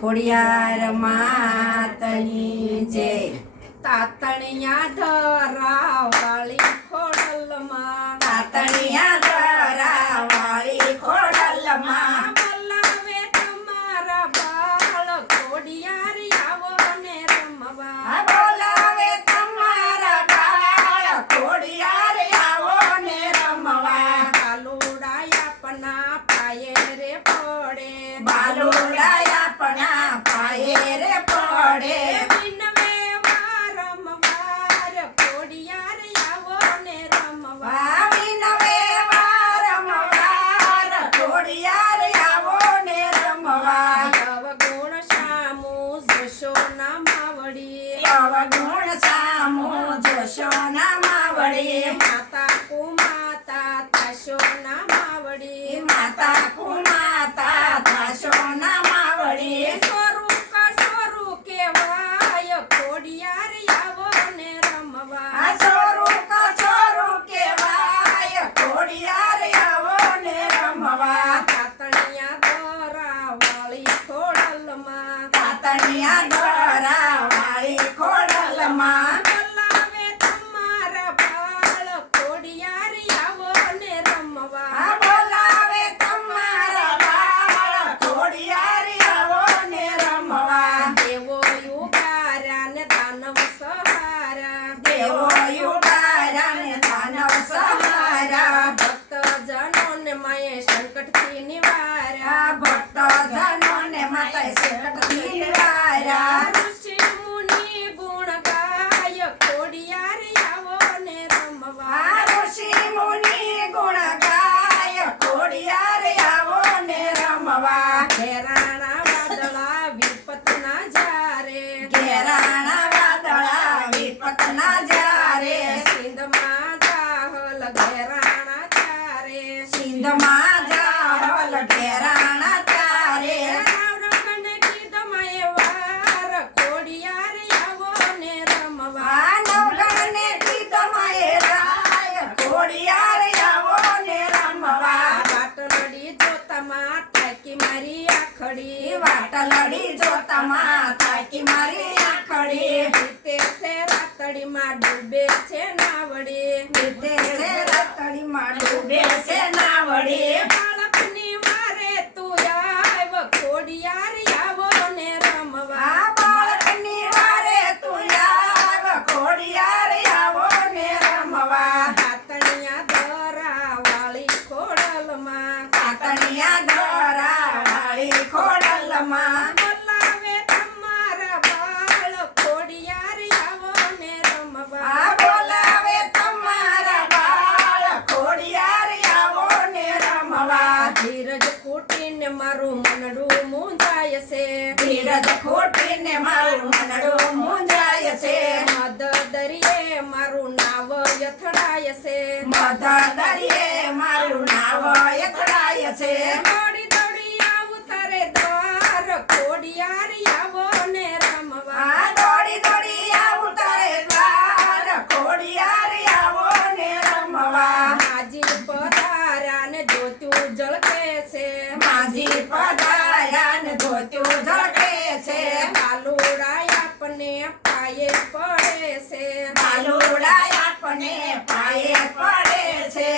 ખોડિયાર માતની જય. તાતણિયા ધરાવાળી ખોડલમાં, તાતણિયા ધરાવાળી ખોડલમાં, બોલાવે તમારા બાળ ખોડિયાર આવો ને રમવા. બોલાવે તમારા બાળ ખોડિયાર આવો ને રમવા. બાલુડા આપના પાયે રે પડે, બાલુડા આપણા પાયે રે પડે. વિનવે વારંવાર ખોડિયાર આવો ને રમવા. વિનવે વારંવાર ખોડિયાર આવો ને રમવા. અવગુણ સામું જોશો ના માવડી, અવગુણ સામું જોશો ના માવડી. માતા કુમાતા થશો ના માવડી. માતા કુમાતા થશો ના માવડી. સ્વરૂપ કેવાય ખોડિયાર આવો ને રમવા. સ્વરૂપ કહેવાય ખોડિયાર આવો ને રમવા. તાતણિયા ધરાવાળી ખોડલમાં, તાતણિયા ધરાવાળી ખોડલમાં, બોલાવે તમારા બાળ ખોડિયાર આવો ને રમવા. બોલાવે તમારા બાળ ખોડિયાર આવો ને રમવા. દેવો યુગારા ને દાનવ સહારા, દેવો યુગારા ને દાનવ સહારા. ભક્તજનોને માએ સંકટથી નિવાર્યા. ભક્તજનોને માતાએ સંકટથી નિવાર્યા. ઋષિ મુનિ ગુણ ગાય ખોડિયાર આવો ને રમવા. ઋષિ મુનિ ગુણ ગાય ખોડિયાર આવો ને રમવા. ઘેરાણા વાદળા વિપતના જારે, ઘેરાણા વાદળા વિપતના જારે. સિંધમાં જાહલ ઘેરાણા ચારે, સિંધમાં જાહલ ઘેરાણા ચારે. નવરંગને કીધમાએ વાર ખોડિયાર આવો ને રમવા. નવગણને કીધમાએ રાય ખોડિયાર આવો ને રમવા. વાટલડી જોતામાં થાકી મારી આખડી, વાટલડી જોતામાં થાકી મારી આખડી. બીતે છે રાતડીમાં ડૂબે છે નાવડી. બીતે છે રાતડીમાં ડૂબે છે નાવડી. બાળકની વારે તું આવ ખોડિયાર આવો ને રમવા. બાળકની વારે તું આવ ખોડિયાર આવો ને રમવા. તાતણિયા ધરાવાળી ખોડલમાં, તાતણિયા ધરાવાળી ખોડલમાં, બોલાવે તમારા બાળ ખોડિયાર આવો ને રમવા. બોલાવે તમારા બાળ ખોડિયાર આવો ને રમવા. ધીરજ ખૂટીને મારું મનડું મૂંઝાય છે, ધીરજ ખોટીને મારું મનડું મૂંઝાય છે. મદ દરિયે મારું નાવ યથડાય છે. દરિયે મારું નાવ યથડાય છે. દોડી દોડી આવું તારે દ્વાર ખોડિયાર આવો ને રમવા. દોડી દોડી આવું તારે દ્વાર ખોડિયાર આવો ને રમવા. માજી પધાર્યા ને જોતું ઝળકે છે, માજી પધાર્યા ને ધોત્યું ઝળકે છે. બાલુડા આપને પાયે પડે છે. બાલુડા આપને પાયે પડે છે.